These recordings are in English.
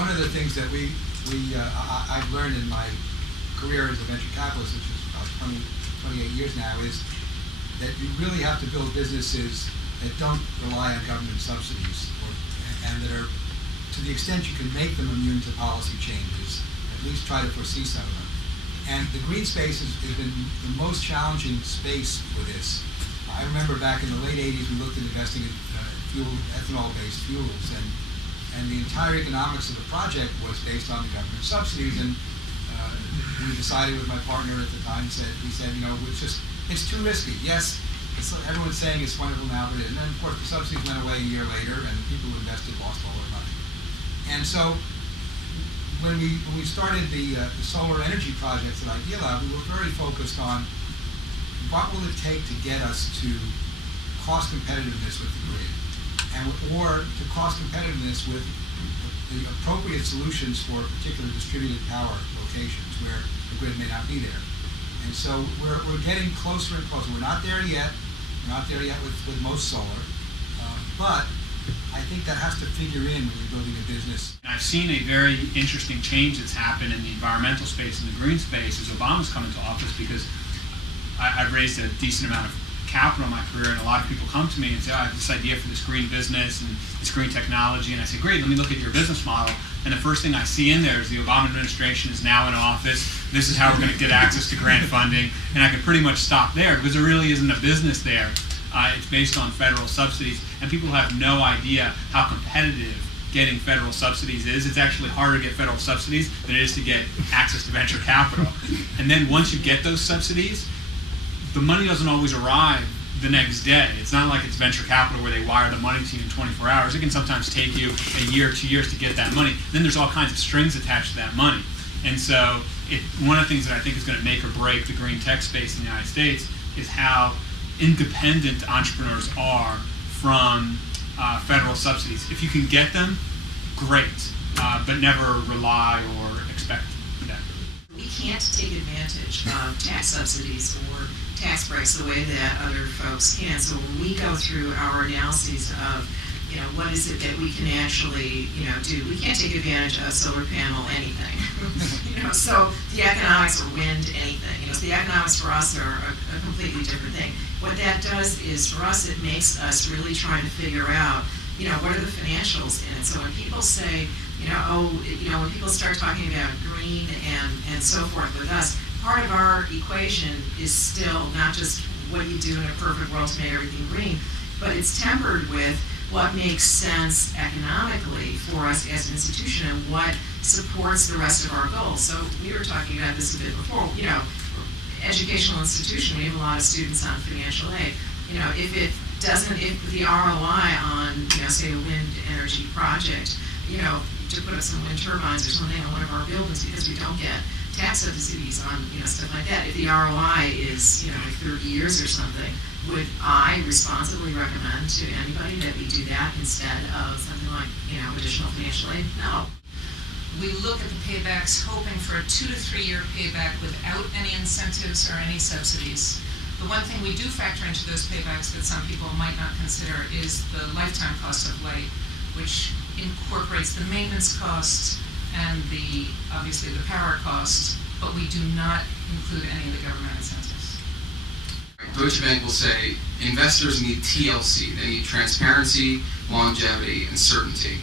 one of the things that I've learned in my career as a venture capitalist, which is about 28 years now, is that you really have to build businesses that don't rely on government subsidies, and that are, to the extent you can make them immune to policy changes, at least try to foresee some of them. And the green space has been the most challenging space for this. I remember back in the late 80s, we looked at investing in ethanol-based fuels, and the entire economics of the project was based on the government subsidies. And we decided with my partner at the time, we said, you know, it's too risky. Yes, everyone's saying it's wonderful now, but and then of course the subsidies went away a year later, and people who invested lost all their money. And so when we started the solar energy projects at Idea Lab, we were very focused on what will it take to get us to cost competitiveness with the grid, or to cost competitiveness with the appropriate solutions for particular distributed power locations where the grid may not be there. And so we're getting closer and closer. We're not there yet. We're not there yet with most solar, but I think that has to figure in when you're building a business. I've seen a very interesting change that's happened in the environmental space and the green space as Obama's come into office, because I've raised a decent amount of capital in my career, and a lot of people come to me and say, I have this idea for this green business and this green technology, and I say, great, let me look at your business model. And the first thing I see in there is the Obama administration is now in office. This is how we're going to get access to grant funding, and I can pretty much stop there because there really isn't a business there. It's based on federal subsidies, and people have no idea how competitive getting federal subsidies is. It's actually harder to get federal subsidies than it is to get access to venture capital. And then once you get those subsidies, the money doesn't always arrive the next day. It's not like it's venture capital where they wire the money to you in 24 hours. It can sometimes take you a year, 2 years to get that money. Then there's all kinds of strings attached to that money. And so one of the things that I think is going to make or break the green tech space in the United States is how independent entrepreneurs are from federal subsidies. If you can get them, great, but never rely or expect them. We can't take advantage of tax subsidies or tax breaks the way that other folks can. So when we go through our analyses of, what is it that we can actually, do, we can't take advantage of solar panel anything. So the economics, or wind, anything. So the economics for us are a completely different thing. What that does is, for us, it makes us really trying to figure out, what are the financials in it. So when people say, when people start talking about green and so forth with us, part of our equation is still not just what you do in a perfect world to make everything green, but it's tempered with what makes sense economically for us as an institution and what supports the rest of our goals. So we were talking about this a bit before, educational institution, we have a lot of students on financial aid. If the ROI on, say a wind energy project, to put up some wind turbines or something on one of our buildings because we don't get tax subsidies on, stuff like that. If the ROI is, 30 years or something, would I responsibly recommend to anybody that we do that instead of something like, additional financial aid? No. We look at the paybacks hoping for a 2 to 3 year payback without any incentives or any subsidies. The one thing we do factor into those paybacks that some people might not consider is the lifetime cost of light, which incorporates the maintenance cost and obviously the power cost, but we do not include any of the government incentives. Deutsche Bank will say investors need TLC. They need transparency, longevity, and certainty.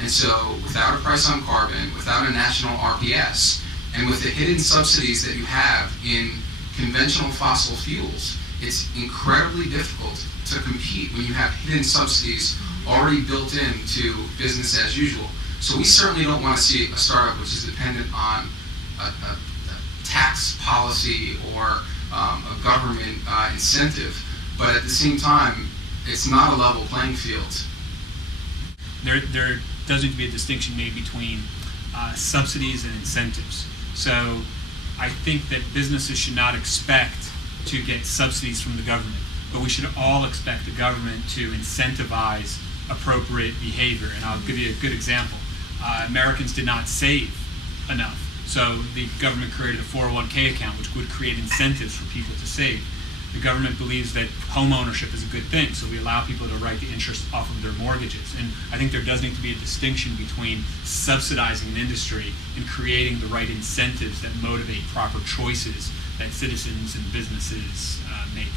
And so without a price on carbon, without a national RPS, and with the hidden subsidies that you have in conventional fossil fuels, it's incredibly difficult to compete when you have hidden subsidies already built into business as usual. So we certainly don't want to see a startup which is dependent on a tax policy or a government incentive, but at the same time, it's not a level playing field. There does need to be a distinction made between subsidies and incentives. So I think that businesses should not expect to get subsidies from the government, but we should all expect the government to incentivize appropriate behavior. And I'll give you a good example. Americans did not save enough, so the government created a 401k account which would create incentives for people to save. The government believes that home ownership is a good thing, so we allow people to write the interest off of their mortgages. And I think there does need to be a distinction between subsidizing an industry and creating the right incentives that motivate proper choices that citizens and businesses make.